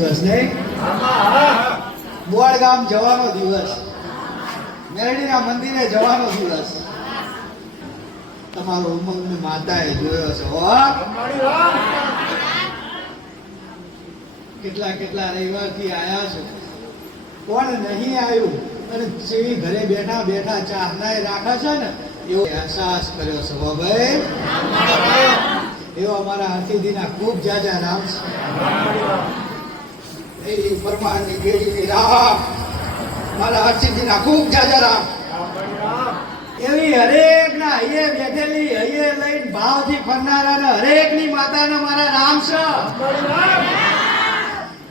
દિવસ, નહીં? બોળ ગામ જવાનો દિવસ. મેરડીના મંદિરે જવાનો દિવસ. તમારો ઉમંગ ને માતાએ જોયો છે કેટલા કેટલા રવિવારથી આયા છો. કોણ નહીં આવ્યું? અને જેવી ઘરે બેઠા બેઠા ચાહનાય રાખે છે ને, એવો અહેસાસ કર્યો છે ભાઈ. એવો અમારા અતિથિના ખૂબ જાજા રામ છે. એ પરમારની દેવીની રામ. મારા અતિથિના ખૂબ જાજા એવી હરેક ના હૈયે હૈયે લઈને ભાવથી ફરનારા ને હરેકની મારા રામ છે.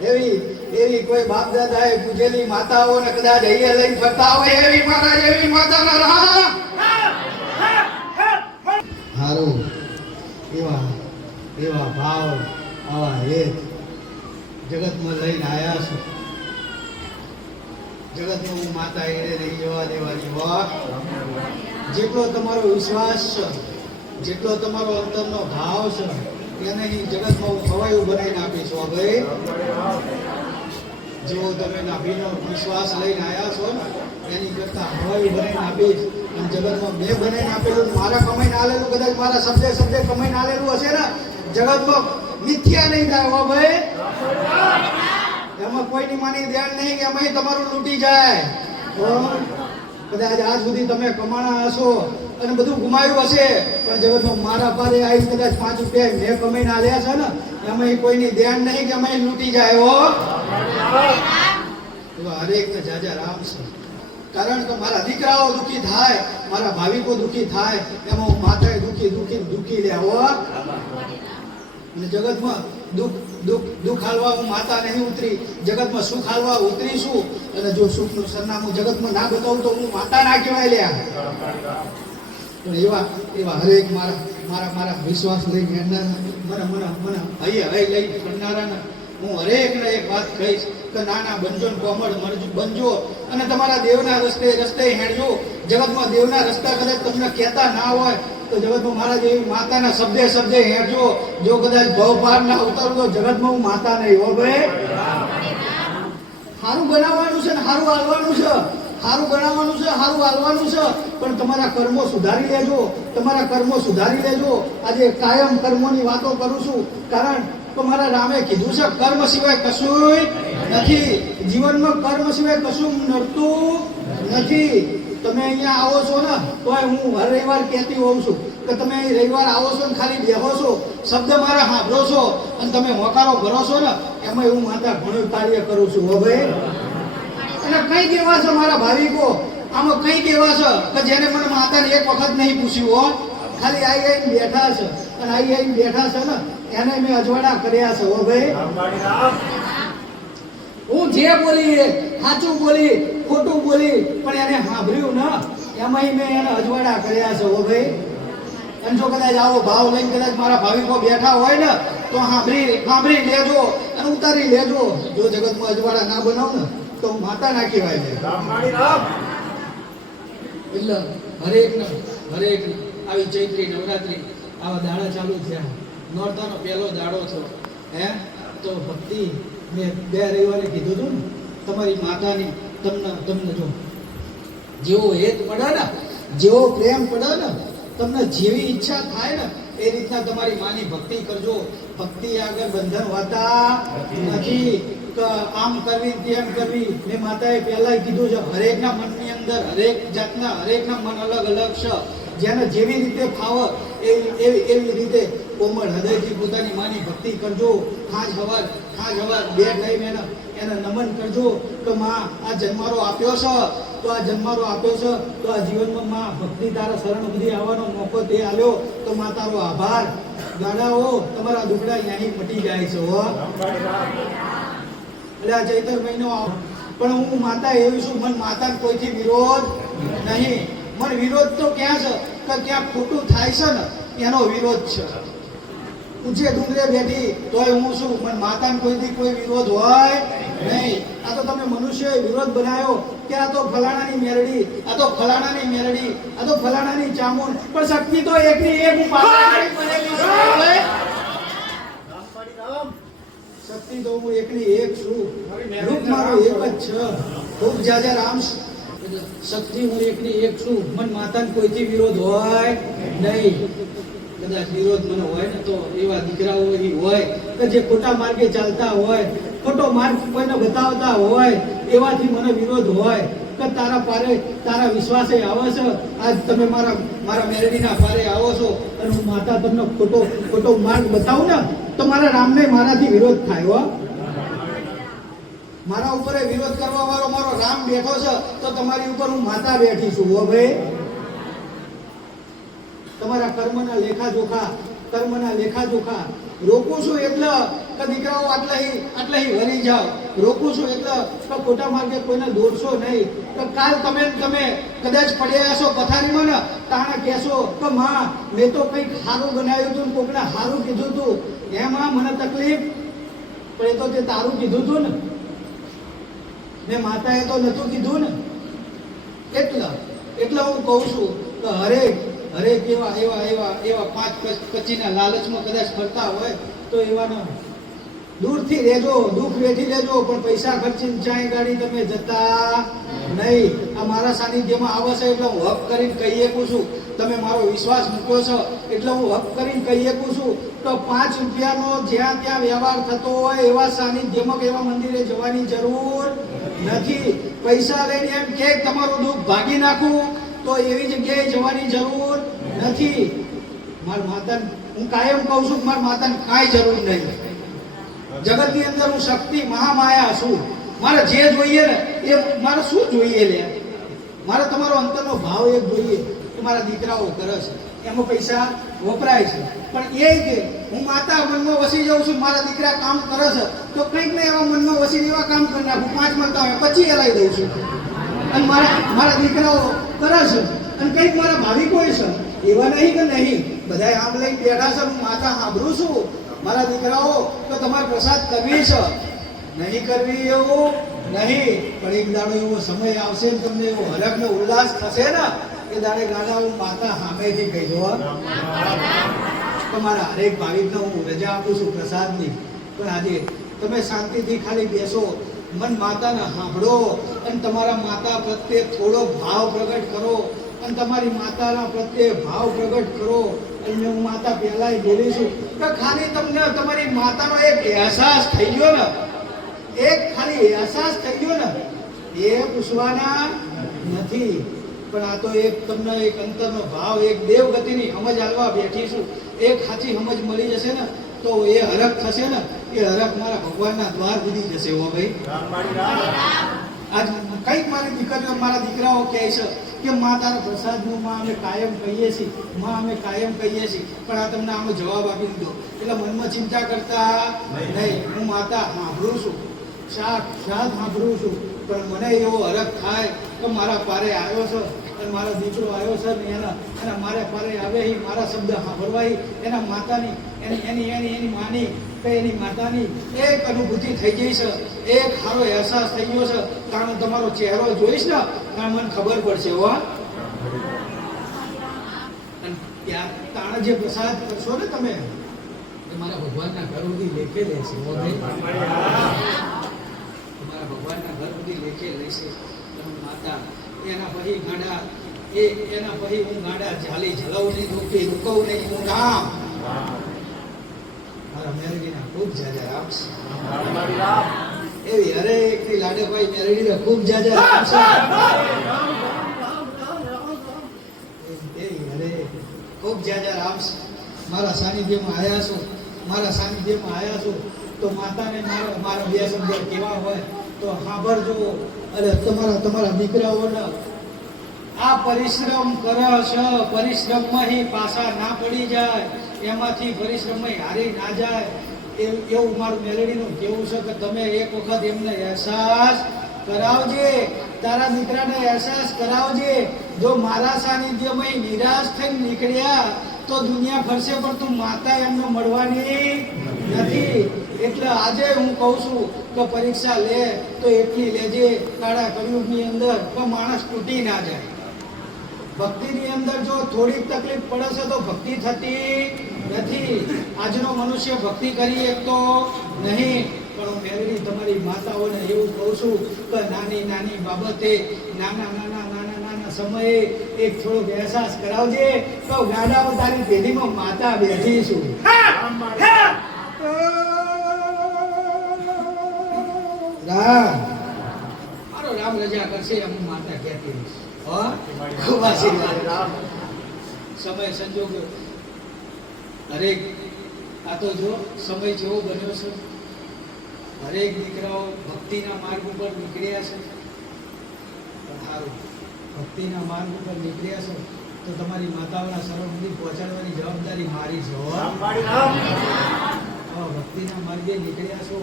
એવી એવી કોઈ બાપ દાદાએ પૂજેલી માતાઓને કદાચ હૈયે લઈને ફરતા હોય એવી મારા એવી માતાના રામ. હારું. એવા એવા ભાવ, આવા હેત. જગતમાં લઈને આવ્યા છું. જગતમાં હું માતા એને નહીં જવા દેવા જેવા જેટલો તમારો વિશ્વાસ છે, જેટલો તમારો અંતરનો ભાવ છે, એને અહીં જગતમાં હું ખવાયું બનાવીને આપીશ ભાઈ. જેવો તમે નાભીનો વિશ્વાસ લઈને આવ્યા છો ને, એની કરતા હવાયું બનાવીને આપીશ. અને જગતમાં મેં બનાવીને આપેલું મારા કમાઈને આલેલું, કદાચ મારા શબ્દે શબ્દે કમાઈને આલેલું હશે ને, જગતમાં મિથ્યા નહીં થાય, હો ભાઈ. એમાં કોઈની માની ધ્યાન નહીં કે અમે તમારું લૂંટી જાય. કદાચ આજ સુધી તમે કમાણા હશો અને બધું ગુમાવ્યું હશે. પણ જગતમાં મારા પાસે આવી કદાચ પાંચ રૂપિયા મેં કમાઈને આવ્યા છે ને, એમાં કોઈની ધ્યાન નહીં કે અમે લૂંટી જાય હો. હરેકને જાજા રામ છે. કારણ કે મારા દીકરાઓ દુઃખી થાય, મારા ભાવિકો દુઃખી થાય, એમાં હું માથાએ દુઃખી દુઃખી દુઃખી લે હો. અને જગતમાં દુઃખ દુઃખ દુઃખ હાલવા હું માતા નહીં ઉતરી, જગતમાં સુખ હાલવા ઉતરીશું અને જો સુખનું સરનામું જગતમાં ના બતાવું તો હું માતા ના કહેવાય લ્યા. એવા એવા હરેક મારા મારા મારા વિશ્વાસ લઈ હેડનારા મને મને મારા હૈયે હૈ લઈ કરનારાને હું હરેકને એક વાત કહીશ કે નાના બનજો ને કોમળ બનજો અને તમારા દેવના રસ્તે રસ્તે હેડજો. જગતમાં દેવના રસ્તા કદાચ તમને કહેતા ના હોય તો જગતમાં મારા જેવી માતાના શબ્દે શબ્દે હેઠો જો કદાચ ભવ પાર ના ઉતરવું તો જગતમાં હું માતા નહીં, હો ભાઈ? સારું બનાવવાનું છે ને સારું હાલવાનું છે. સારું બનાવવાનું છે સારું હાલવાનું છે. પણ તમારા કર્મો સુધારી લેજો, તમારા કર્મો સુધારી લેજો. આજે કાયમ કર્મોની વાતો કરું છું. કારણ તમારા મારા રામે કીધું છે, કર્મ સિવાય કશું નથી. જીવનમાં કર્મ સિવાય કશું નડતું નથી. તમે અહીંયા આવો છો ને તોય હું હર રવિવાર કહેતી હોઉં છું કે તમે અહીં રવિવાર આવો છો ને ખાલી બેહો છો શબ્દ મારા સાંભળો છો અને તમે હોકારો ભરો છો ને એમાં હું માતા ઘણું કાર્ય કરું છું હો ભાઈ. અને કઈ કેવા છે મારા ભાવિકો? આમાં કઈ કેવા છે? કે જેને મને માતાને એક વખત નહીં પૂછ્યું હો ખાલી આઈ આઈને બેઠા છે અને આઈ આઈને બેઠા છે ને એને મેં અજવાડા કર્યા છે હો ભાઈ. હું જે બોલી એ સાચું બોલી ખોટું બોલી પણ એને સાંભળ્યું ના એમાંય મેં એને અજવાડા કર્યા છે ઓ ભાઈ. એમ જો કદાચ આવો ભાવ લઈને કદાચ મારા ભાવિકો બેઠા હોય ને તો સાંભળી સાંભળી લેજો અને ઉતારી લેજો. જો જગતમાં અજવાડા ના બનાવ ને તો હું માતા ના કહેવાય છે. એટલે હરેક ને હરેક આવી ચૈત્રી નવરાત્રી આવા દાડા ચાલુ થયા. નોરતાનો પહેલો દાડો છો હે? તો ભક્તિ મેં બે રવિવારે કીધું હતું ને તમારી માતાની તમને તમને જો જેવો હેત પડે ને, જેવો પ્રેમ પડે ને, તમને જેવી ઈચ્છા થાય ને, એ રીતના તમારી માની ભક્તિ કરજો. ભક્તિ આગળ બંધન હોતા નથી. આમ કરવી તેમ કરવી. મેં માતાએ પહેલા કીધું છે, હરેકના મનની અંદર હરેક જાતના, હરેકના મન અલગ અલગ છે. જેને જેવી રીતે ફાવ એવી એવી રીતે કોમળ હૃદયથી પોતાની માની ભક્તિ કરજો. ખાસ હવાર ખાસ હવાર, બે ટાઈમ એને એને નમન કરજો કે માં આ જન્મારો આપ્યો છે. તો આ જન્મારો આપ્યો છે. તો આ જીવનમાં માં ભક્તિ તારા શરણ બધી આવવાનો મોકો તે આવ્યો તો માં તારો આભાર. દાદાઓ, તમારા દુખડા અહીં મટી જાય છે એટલે આ ચૈતર મહિનો પણ હું માતા એવી છું, મન માતા કોઈથી વિરોધ નહીં. મને વિરોધ તો ક્યાં છે? કે ક્યાં ખોટું થાય છે ને, એનો વિરોધ છે. ઊંચે ડુંગરે બેઠી તોય હું શું મને માતાને કોઈથી કોઈ વિરોધ હોય નહીં આ તો તમે મનુષ્યએ વિરોધ બનાવ્યો કે આ તો ફલાણાની મેરડી આ તો ફલાણાની મેરડી આ તો ફલાણાની ચામુન પણ શક્તિ તો એકની એક શક્તિ તો હું એકની એક છું. રૂપ મારો એક જ છે. ખૂબ જાજા રામ શક્તિ હું એકની એક છું. મન માતાને કોઈથી વિરોધ હોય? નહીં. કદાચ વિરોધ મને હોય ને તો એવા દીકરાઓ હોય કે જે ખોટા માર્ગે ચાલતા હોય. ખોટો માર્ગ કોઈને બતાવતા હોય, એવાથી મને વિરોધ હોય કે તારા પારે તારા વિશ્વાસે આવે છે? આજ તમે મારા મારા મેરડીના પારે આવો છો અને હું માતા તમને ખોટો ખોટો માર્ગ બતાવું ને, તો મારા રામને મારાથી વિરોધ થાય મારા ઉપર વિરોધ કરવા વાળો મારો રામ બેઠો છે, તો તમારી ઉપર હું માતા બેઠી છું, હો ભાઈ. તમારા કર્મના લેખા જોખા કર્મના લેખા જોખા રોકું છું એટલે કે દીકરાઓ આટલા આટલા વરી જાઓ. રોકું છું એટલે કે ખોટા માર્ગે કોઈને દોરશો નહીં. તો કાલ તમે તમે કદાચ પડ્યા હશો પથારીમાં ને, તાણે કહેશો કે માં, મેં તો કંઈક સારું બનાવ્યું હતું કોકને સારું કીધું હતું એમાં મને તકલીફ. પણ એ તો તે તારું કીધું હતું ને. મેં માતાએ તો નતું કીધું ને. એટલે એટલે હું કહું છું કે હરેક હરેક એવા એવા એવા એવા પચ- પચીના લાલચમાં કદાચ ફરતા હોય તો એવાનો દૂરથી રહેજો દુઃખ વેઠી લેજો, પણ પૈસા ખર્ચીને ચાય ગાડી તમે જતા નહીં. આ મારા સાનિધ્યમાં આવે છે એટલે હું હક કરીને કહી શકું છું. તમે મારો વિશ્વાસ મૂક્યો છો એટલે હું હક કરીને કહી શકું છું. તો પાંચ રૂપિયાનો જ્યાં ત્યાં વ્યવહાર થતો હોય એવા સાનિધ્યમાં એવા મંદિરે જવાની જરૂર નથી. પૈસા લઈને એમ કે તમારું દુઃખ ભાગી નાખું, તો એવી જગ્યાએ જવાની જરૂર નથી. મારા માતાને, હું કાયમ કહું છું કે મારા માતાને કાંઈ જરૂર નહીં. જગતની અંદર હું શક્તિ મહામાયા છું મારે જે જોઈએ ને, એ મારે શું જોઈએ લે? મારે તમારો અંતરનો ભાવ એક જોઈએ કે મારા દીકરાઓ કરે છે. એમાં પૈસા વપરાય છે. પણ એ કે હું માતા મનમાં વસી જાઉં છું, મારા દીકરા કામ કરે છે, તો કંઈક ને એવા મનમાં વસીને એવા કામ કરી નાખું. પાંચ મળતા આવે પછી હલાવી દઉં છું. અને મારા મારા દીકરાઓ કરે છે. અને કંઈક મારા ભાવિકો છે. એવા નહીં કે નહીં બધા આમ લઈને બેઠા છે, હું માતા સાંભળું છું. મારા દીકરાઓ, તો તમારે પ્રસાદ કરવી છે? નહીં કરવી એવું નહીં, પણ એક દાડો એવો સમય આવશે ને તમને એવો હરખ ને ઉલ્લાસ થશે ને, એ દાડે ગાડા હું માતા સામેથી કહી દો તમારા હરેક ભાવિકને હું રજા આપું છું પ્રસાદની. પણ આજે તમે શાંતિથી ખાલી બેસો, મન માતાને સાંભળો અને તમારા માતા પ્રત્યે થોડો ભાવ પ્રગટ કરો અને તમારી માતાના પ્રત્યે ભાવ પ્રગટ કરો. અને હું માતા પહેલા બોલી છું કે ખાલી તમને તમારી માતાનો એક અહેસાસ થઈ ગયો ને એક ખાલી અહેસાસ થઈ ગયો ને એ પૂછવાના નથી. પણ આ તો એક તમને એક અંતરનો ભાવ એક દેવગતિની સમજ આલવા બેઠી છું એક સાચી સમજ મળી જશે ને તો એ હરખ થશે ને એ હરખ મારા ભગવાનના દ્વાર સુધી જશે હો ભાઈ. આજ કંઈક મારી દીકરીઓ મારા દીકરાઓ કહે છે કે માં તારા પ્રસાદનું માં અમે કાયમ કહીએ છીએ માં અમે કાયમ કહીએ છીએ પણ આ તમને આમાં જવાબ આપી દીધો. એટલે મનમાં ચિંતા કરતા નહીં. હું માતા સાંભળું છું. સાક્ષાત સાંભળું છું પણ મને એવો હરખ થાય કે મારા પારે આવ્યો છે અને મારો દીકરો આવ્યો છે ને એના એના મારે પારે આવે એ મારા શબ્દ સાંભળવા એના માતાની એની એની એની એની માની કે એની માતાની એક અનુભૂતિ થઈ ગઈ છે એક સારો અહેસાસ થઈ ગયો છે કારણ તમારો ચહેરો જોઈશ ને કારણ મને ખબર પડશે, હો તાણે જે પ્રસાદ કરશો ને તમે, એ મારા ભગવાનના ઘર સુધી લેખે હો તમારા ભગવાનના ઘર સુધી લેખે લેશે માતા, એના પછી ગાડા, એ એના પછી હું ગાડા ઝાલી ઝલાવું નહીં, રોકી રૂકવું નહીં, હું રામ. મારા મેરજીના ખૂબ જાજા છે. એવી હરેકની લાડેભાઈ મેરડીને ખૂબ જાજા ખૂબ જાજા રામ મારા સાનિધ્યમાં આવ્યા છો. મારા સાનિધ્યમાં આવ્યા છો. તો માતાને મારા મારા બે શબ્દ કેવા હોય તો સાંભળજો. અરે તમારા તમારા દીકરાઓના આ પરિશ્રમ કરે છે. પરિશ્રમમાં પાછા ના પડી જાય. એમાંથી પરિશ્રમમાં હારી ના જાય. એવું મારું મેલેડીનું કેવું છે કે તમે એક વખત એમને અહેસાસ કરાવજે, તારા દીકરાને અહેસાસ કરાવજે. જો મારા સાનિધ્યમાં નિરાશ થઈને નીકળ્યા, તો દુનિયા ફરશે, પણ તું માતા એમને મળવાની નથી. એટલે આજે હું કહું છું કે પરીક્ષા લે, તો એટલી લેજે. કાળા કળિયુગની અંદર પણ માણસ તૂટી ના જાય. ભક્તિની અંદર જો થોડીક તકલીફ પડે છે, તો ભક્તિ થતી નથી આજનો મનુષ્ય ભક્તિ કરી તો નહીં પણ હું મેલડી તમારી માતાઓને એવું કહું છું કે નાની નાની બાબતે નાના નાના નાના નાના સમયે એક થોડોક અહેસાસ કરાવજે તો ગાડા તારી પેઢીમાં માતા બેઠી છું મારો રામ રજા કરશે એમ હું માતા કહેતી ખૂબ આશીર્વાદ. સમય સંજોગ હરેક આ તો જો સમય જેવો બન્યો છે. હરેક દીકરાઓ ભક્તિના માર્ગ ઉપર નીકળ્યા છે. પણ સારું ભક્તિના માર્ગ ઉપર નીકળ્યા છો તો તમારી માતાઓના સરળ સુધી પહોંચાડવાની જવાબદારી મારી છે. ભક્તિના માર્ગે નીકળ્યા છો.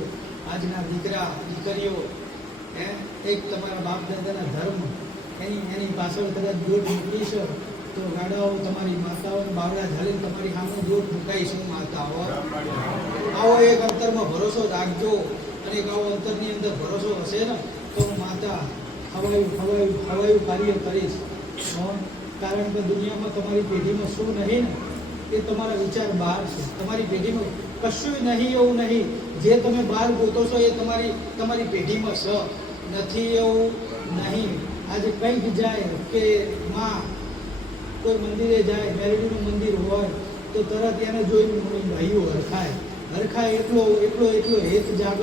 આજના દીકરા દીકરીઓ હે એક તમારા બાપ દાદાના ધર્મ એની એની પાછળ કદાચ દૂર નીકળી છે. તો ગાડાઓ તમારી માતાઓ બાવડા ઝાલીને તમારી સામે દોટ મુકાઈશું માતાઓ. આવો એક અંતરમાં ભરોસો રાખજો અને એક આવો અંતરની અંદર ભરોસો હશે ને, તો હું માતા હવાયું હવાયું હવાયું કાર્ય કરીશ. કારણ કે દુનિયામાં તમારી પેઢીમાં શું નહીં ને, એ તમારા વિચાર બહાર છે. તમારી પેઢીમાં કશું નહીં એવું નહીં. જે તમે બહાર ગોતો છો એ તમારી તમારી પેઢીમાં સ નથી એવું નહીં. આજે કંઈક જાય કે માં કોઈ મંદિરે જાય મેરડીનું મંદિર હોય, તો તરત એને જોઈને ભાઈઓ હરખાય. હરખાય એટલો એટલો એટલો હેત જાગ,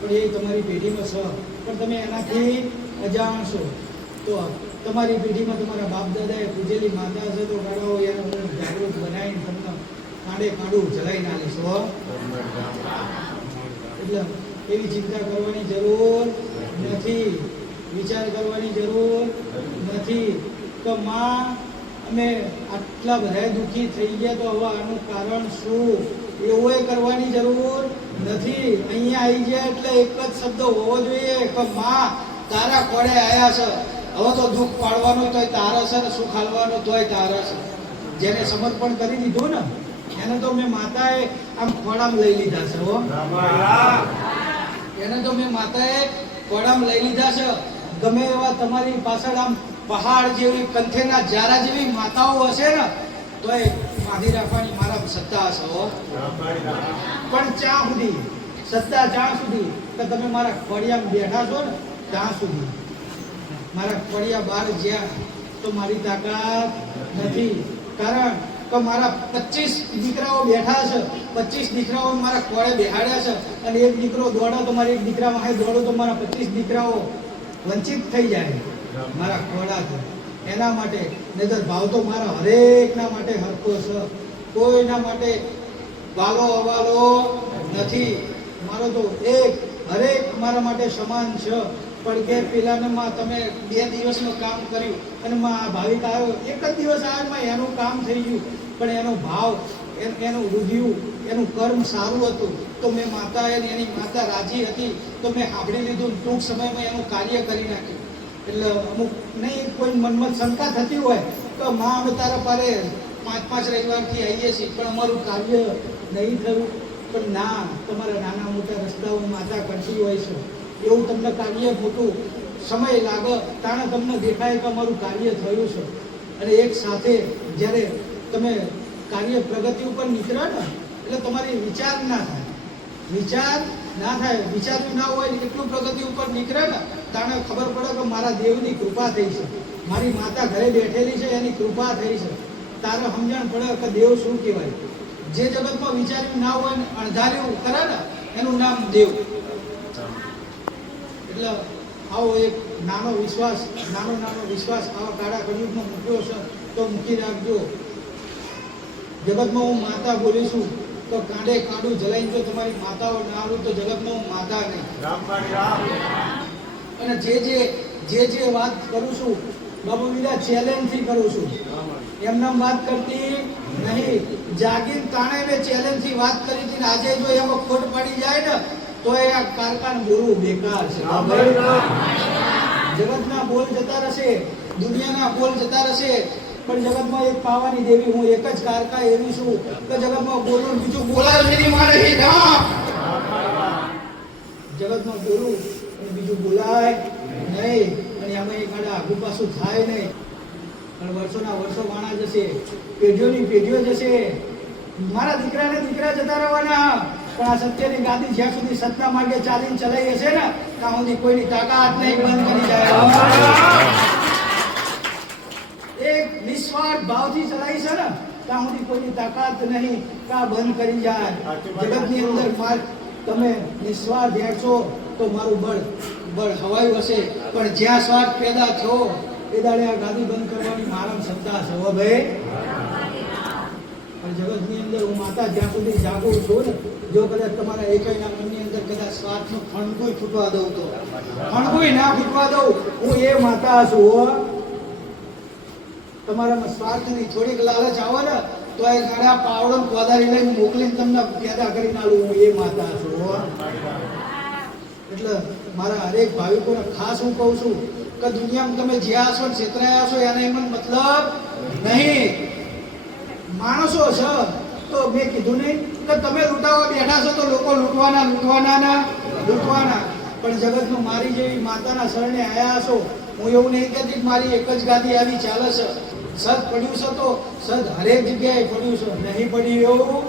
પણ એ તમારી પેઢીમાં સહ પણ તમે એનાથી અજાણ છો તો તમારી પેઢીમાં તમારા બાપ દાદાએ પૂજેલી માતા છે, તો ગાળાઓ એને જાગૃત બનાવીને તમને કાંડે કાંડું જલાઈ ના લેશો એટલે એવી ચિંતા કરવાની જરૂર નથી. વિચાર કરવાની જરૂર નથી. તો માં અમે આટલા બધા દુઃખી થઈ ગયા તો હવે આનું કારણ શું? એવું એ કરવાની જરૂર નથી. અહીંયા આવી ગયા એટલે એક જ શબ્દ હોવો જોઈએ કે માં તારા કોડે આયા છે. હવે તો દુઃખ પાડવાનું તોય તારા છે ને સુખ હાલવાનું તોય તારા છે. જેને સમર્પણ કરી દીધું ને એને તો મેં માતાએ આમ ખોડામ લઈ લીધા છે હો. એને તો મેં માતાએ ખોડામ લઈ લીધા છે. ગમે એવા તમારી પાછળ આમ પહાડ જેવી કંથેના જારા જેવી માતાઓ હશે ને, તો એ બાંધી રાખવાની મારા સત્તા હશે પણ ચા સુધી, સત્તા જ્યાં સુધી, કે તમે મારા ફળિયામાં બેઠા છો ને, ત્યાં સુધી. મારા ફળિયા બહાર જ્યાં, તો મારી તાકાત નથી. કારણ કે મારા પચીસ દીકરાઓ બેઠા છે પચીસ દીકરાઓ મારા કોળે બેહાડ્યા છે, અને એક દીકરો દોડો તો મારા એક દીકરા વાહે દોડો તો મારા પચીસ દીકરાઓ વંચિત થઈ જાય. મારા ખોળાથી એના માટે, નહીતર ભાવ તો મારા હરેકના માટે હરખો છે. કોઈના માટે વાલો અવાલો નથી. મારો તો એક, હરેક મારા માટે સમાન છે. પણ કે પેલાને માં તમે બે દિવસનું કામ કર્યું અને માં આ ભાવિક આવ્યો, એક જ દિવસ આવ્યો માં એનું કામ થઈ ગયું. પણ એનો ભાવ, એન- રૂધ્યું એનું કર્મ સારું હતું. તો મેં માતા એની માતા રાજી હતી. તો મેં સાંભળી લીધું ટૂંક સમયમાં એનું કાર્ય કરી નાખ્યું. એટલે અમુક નહીં, કોઈ મનમાં શંકા થતી હોય તો માં અમે તારા પારે પાંચ પાંચ રવિવારથી આવીએ છીએ. પણ અમારું કાર્ય નહીં થયું. પણ ના, તમારા નાના મોટા રસ્તાઓ માતા કરતી હોય છે. એવું તમને કાર્ય મોટું સમય લાગે, તાણે તમને દેખાય કે અમારું કાર્ય થયું છે. અને એક સાથે જ્યારે તમે કાર્ય પ્રગતિ ઉપર નીકળો ને, એટલે તમારી વિચાર ના થાય. વિચાર ના થાય, વિચાર્યું ના હોય એટલું પ્રગતિ ઉપર નીકળે ને તાણે ખબર પડે કે મારા દેવની કૃપા થઈ છે. મારી માતા ઘરે બેઠેલી છે, એની કૃપા થઈ છે. તારે સમજણ પડે કે દેવ શું કહેવાય. જે જગતમાં વિચાર્યું ના હોય ને અણધાર્યું કરે ને, એનું નામ દેવ. એટલે આવો એક નાનો વિશ્વાસ, નાનો નાનો વિશ્વાસ આવા કાળા કળિયુગમાં મૂક્યો છે તો મૂકી રાખજો. જગતમાં હું માતા બોલીશું તો કાંડે કાંડું જલાઈને જો તમારી માતાઓ ના આવું તો જગતમાં હું માતા નહીં. અને જે જે જે જે વાત કરું છું બાબુ બીજા ચેલેન્જથી કરું છું. એમને વાત કરતી નહીં. જાગીર તાણે મેં ચેલેન્જથી વાત કરી હતી ને આજે જો એમાં ખોટ પડી જાય ને તો એ આ કારખાન ગુરુ બેકાર છે. જગતના બોલ જતા રહેશે દુનિયાના બોલ જતા રહેશે પણ જગતમાં એક પાવાની દેવી હું એક જ કારકા એવી છું કે જગતમાં બોલું બીજું બોલાય નહીં મારે. જગતમાં બોલું બીજું બોલાય. નહીં. અને આમાં એક ગાડા આગુ પાછું થાય નહીં. પણ વર્ષોના વર્ષો વાણા જશે. પેઢીઓની પેઢીઓ જશે. મારા દીકરાને દીકરા જતા રહેવાના. પણ આ સત્યની ગાદી જ્યાં સુધી સત્તા માર્ગે ચાલીને ચલાઈ હશે ને ત્યાં સુધી કોઈની તાકાત નહીં બંધ કરી જાય. એક નિસ્વાર્થ ભાવથી ચલાવી છે ને ત્યાં સુધી કોઈની તાકાત નહીં કા બંધ કરી જાય. જગતની અંદર તમે નિસ્વાર્થ હેઠશો તો મારું બળ બળ હવાયું હશે. પણ જ્યાં સ્વાર્થ પેદા થયો, એ દાડે આ ગાદી બંધ કરવાની મારામ સત્તા છે. હો ભાઈ. પણ જગતની અંદર હું માતા જ્યાં સુધી જાગું છું ને, જો કદાચ તમારા એકાઈના મનની અંદર કદાચ સ્વાર્થનું ફણકુય ફૂટવા દઉં તો. ફણકુય ના ફૂટવા દઉં, હું એ માતા છું, હો. તમારામાં સ્વાર્થની થોડીક લાલચ આવે ને, તો એ ઘણા પાવડો કોદારી લઈને મોકલીને તમને પેદા કરીને આલું હું એ માતા છું, હો. એટલે મારા હરેક ભાવિકોને ખાસ હું કહું છું કે દુનિયામાં તમે જ્યાં ને છેતરાયા છો એને એમ મતલબ નહીં. માણસો છો, તો મેં કીધું નહીં કે તમે લૂંટાવા બેઠા છો તો લોકો લૂંટવાના લૂંટવાના ના લૂંટવાના. પણ જગતનું મારી જેવી માતાના શરણે આવ્યા છો હું એવું નહીં કહેતી મારી એક જ ગાદી આવી ચાલે છે. સદ પડ્યું છે તો સદ હરેક જગ્યાએ પડ્યું છે. નહીં પડ્યું એવું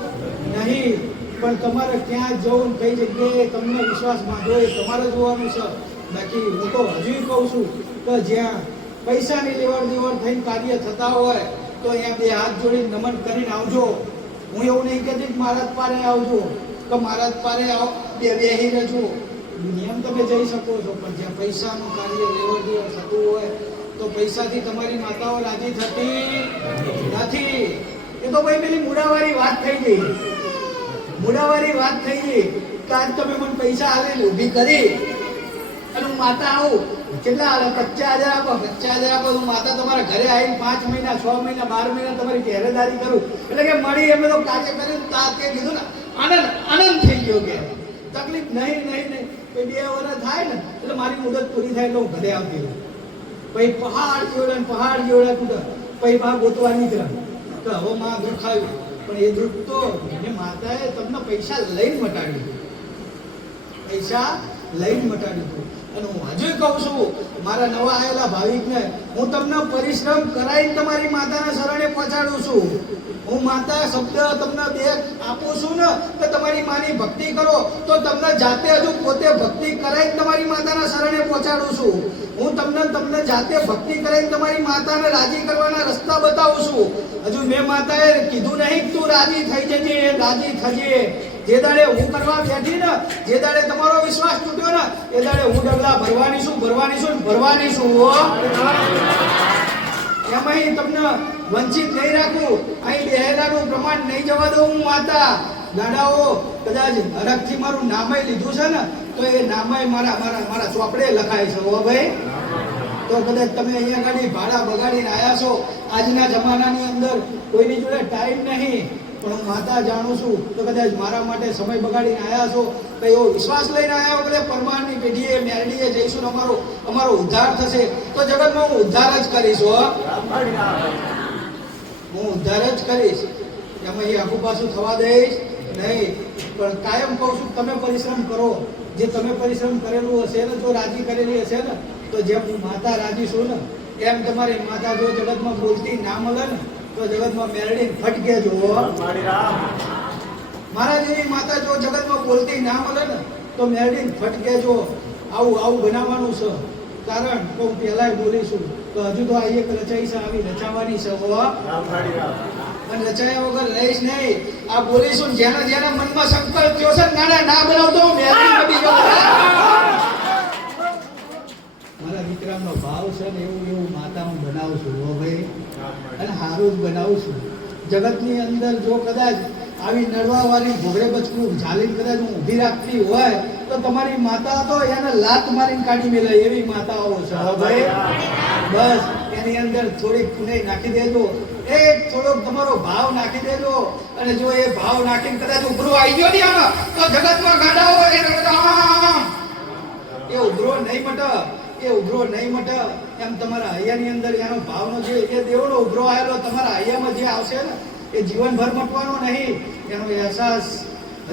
નહીં. પણ તમારે ક્યાં જવું કઈ જગ્યાએ તમને વિશ્વાસ માંગો એ તમારે જોવાનું છે. બાકી હું તો હજુ કહું છું કે જ્યાં પૈસાની લેવડ દેવડ થઈને કાર્ય થતા હોય, તો અહીંયા બે હાથ જોડીને નમન કરીને આવજો. હું એવું નહીં કહેતી કે મહારાજ પારે આવજો, કે મહારાજ પારે આવ, બે બેહી રહેજો. નિયમ તમે જઈ શકો છો, પણ જ્યાં પૈસાનું કાર્ય લેવડ દેવડ થતું હોય, તો પૈસાથી તમારી માતાઓ રાજી થતી નથી. એ તો ભાઈ પેલી મુડાવાળી વાત થઈ ગઈ. મુડાવાળી વાત થઈ ગઈ તો આજ તમે મને પૈસા આલેલી ઊભી કરી. અને હું માતા આવું. કેટલા આવે? પચાસ હજાર આપો, પચાસ હજાર આપો. હું માતા તમારા ઘરે આવીને પાંચ મહિના, છ મહિના, બાર મહિના તમારી પહેરેદારી કરું. એટલે કે મળી એમ તો કાર્ય કર્યું તા તે કીધું ને, આનંદ આનંદ થઈ ગયો કે. તકલીફ નહીં નહીં નહીં. પછી બે વર્ષ થાય ને, એટલે મારી મુદત પૂરી થાય એટલે હું ઘરે આવતી રહું. પછી પહાડ જોડે પહાડ જોડે કુદર પછી પા ગોતવા નીકળ્યા તો હવે માં દુઃખ આવ્યું પણ એ દુઃખ તો એ માતાએ તમને પૈસા લઈને મટાડ્યું હતું. પૈસા લઈને મટાડ્યું હતું. અને હું હજુ કહું છું, મારા નવા આવેલા ભાવિકને, હું તમને પરિશ્રમ કરાવીને તમારી માતાના શરણે પહોંચાડું છું. હું માતા શબ્દ તમને બે આપું છું ને કે તમારી માની ભક્તિ કરો, તો તમને જાતે હજુ પોતે ભક્તિ કરાવીને તમારી માતાના શરણે પહોંચાડું છું. હું તમને તમને જાતે ભક્તિ કરાવીને તમારી માતાને રાજી કરવાના રસ્તા બતાવું છું. હજુ મેં માતાએ કીધું નહીં તું રાજી થઈ જજે, રાજી થજે. જે દાડે હું કરવા બેઠી ને, જે દાડે તમારો વિશ્વાસ તૂટ્યો ને, એ દાડે હું ડગલા ભરવાની છું ભરવાની છું ભરવાની છું, હો. એમાંય તમને વંચિત નહીં રાખું. અહીં બેહેલાનું પ્રમાણ નહીં જવા દઉં હું માતા. દાદાઓ, કદાચ હરખથી મારું નામય લીધું છે ને તો એ નામાય મારા મારા મારા ચોપડે લખાય છે ભાઈ. તો કદાચ તમે અહીંયા ગાડી ભાડા બગાડીને આવ્યા છો. આજના જમાનાની અંદર કોઈની જોડે ટાઈમ નહીં, પણ હું માતા જાણું છું તો કદાચ મારા માટે સમય બગાડીને આવ્યા છો. તો એવો વિશ્વાસ લઈને આવ્યા વગર પરમારની પેઢીએ, મેરડીએ જઈશું અમારો અમારો ઉદ્ધાર થશે. તો જગતમાં હું ઉદ્ધાર જ કરીશ, હો. હું ઉદ્ધાર જ કરીશ. એમાં એ આખું પાછું થવા દઈશ નહીં. પણ કાયમ કહું છું તમે પરિશ્રમ કરો. જે તમે પરિશ્રમ કરેલું હશે ને જો રાજી કરેલી હશે ને, તો જેમ હું માતા રાજી છું ને, એમ તમારી માતા જો જગતમાં બોલતી ના મળે ને, તો જગતમાં મેરડી ફટકે જો. મારા જેવી માતા જો જગતમાં બોલતી ના મળે ને, તો મેરડી ફટકે જો. આવું આવું બનાવવાનું છે. કારણ હું પહેલાંય બોલીશું તો હજુ તો આ એક રચાઈ છે, આવી રચાવાની છે અને રચાયા વગર લઈશ નહીં. આ બોલીશું જેના જેના મનમાં સંકલ્પ થયો છે, નાના ના બનાવતો હું બની જાઉં મારા દીકરાનો ભાવ છે ને એવું એવું માતા હું બનાવું છું, હો ભાઈ. અને સારું જ બનાવું છું. જગતની અંદર જો કદાચ આવી નડવાવાળી ભોગડે બચકું ઝાલીને કદાચ હું ઊભી રાખતી હોય, તો તમારી માતા તો એને લાત મારીને કાઢી મેલે એવી માતાઓ છે ભાઈ. બસ, એની અંદર થોડીક પુનઈ નાખી દેજો. એક થોડોક તમારો ભાવ નાખી દેજો. અને જો એ ભાવ નાખીને કદાચ ઉભરો આવી ગયો ને આમાં, તો જગતમાં ગાડા હોય એ ઉભરો નહીં મટ, એ ઉભરો નહીં મટ. એમ તમારા હૈયાની અંદર એનો ભાવનો જે એ દેવનો ઉભરો આવેલો, તમારા હૈયામાં જે આવશે ને, એ જીવનભર મટવાનો નહીં. એનો અહેસાસ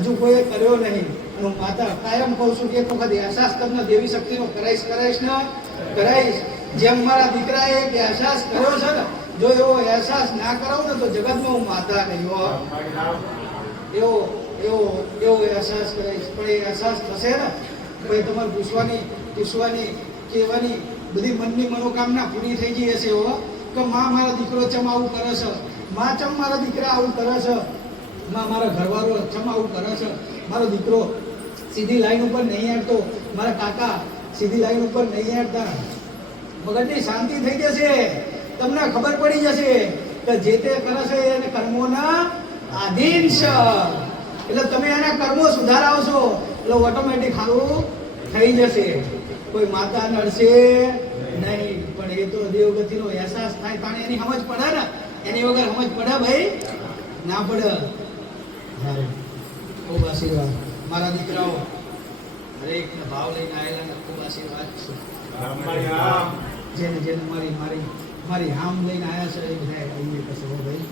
હજુ કોઈએ કર્યો નહીં. અને હું માતા કાયમ કહું છું કે એક વખત અહેસાસ તમને દેવી શક્તિનો કરાઈશ કરાઈશ ને, કરાઈશ. જેમ મારા દીકરાએ એક અહેસાસ કર્યો છે ને જો એવો અહેસાસ ના કરાવું ને તો જગતમાં હું માતા નહીં હો એવો એવો એવો અહેસાસ કરાવીશ પણ એ અહેસાસ થશે ને ભાઈ તમારે પૂછવાની પૂછવાની કહેવાની બધી મનની મનોકામના પૂરી થઈ ગઈ હશે હો. કે માં મારો દીકરો ચમ આવું કરે છે? માં ચમ મારા દીકરા આવું કરે છે? માં મારા ઘરવાળો ચમ આવું કરે છે? મારો દીકરો સીધી લાઈન ઉપર નહીં હેડતો. મારા કાકા સીધી લાઈન ઉપર નહીં હેડતા. મગજની શાંતિ થઈ જશે. તમને ખબર પડી જશે કે જે તે કરે છે એને કર્મોના આધીન છે. એટલે તમે એના કર્મો સુધારાવશો એટલે ઓટોમેટિક સારું થઈ જશે. કોઈ માતા નડશે નહીં પણ એ તો દેવગતિનો અહેસાસ થાય કારણ એની સમજ પડે ને. એની વગર સમજ પડે ભાઈ ના પડે. ખૂબ આશીર્વાદ. મારા દીકરાઓ હરેક ભાવ લઈને આવેલા ને ખૂબ આશીર્વાદ છે. જેને જેને મારી મારી અમારી આમ લઈને આવ્યા છે સાહેબ કહીએ કશો ભાઈ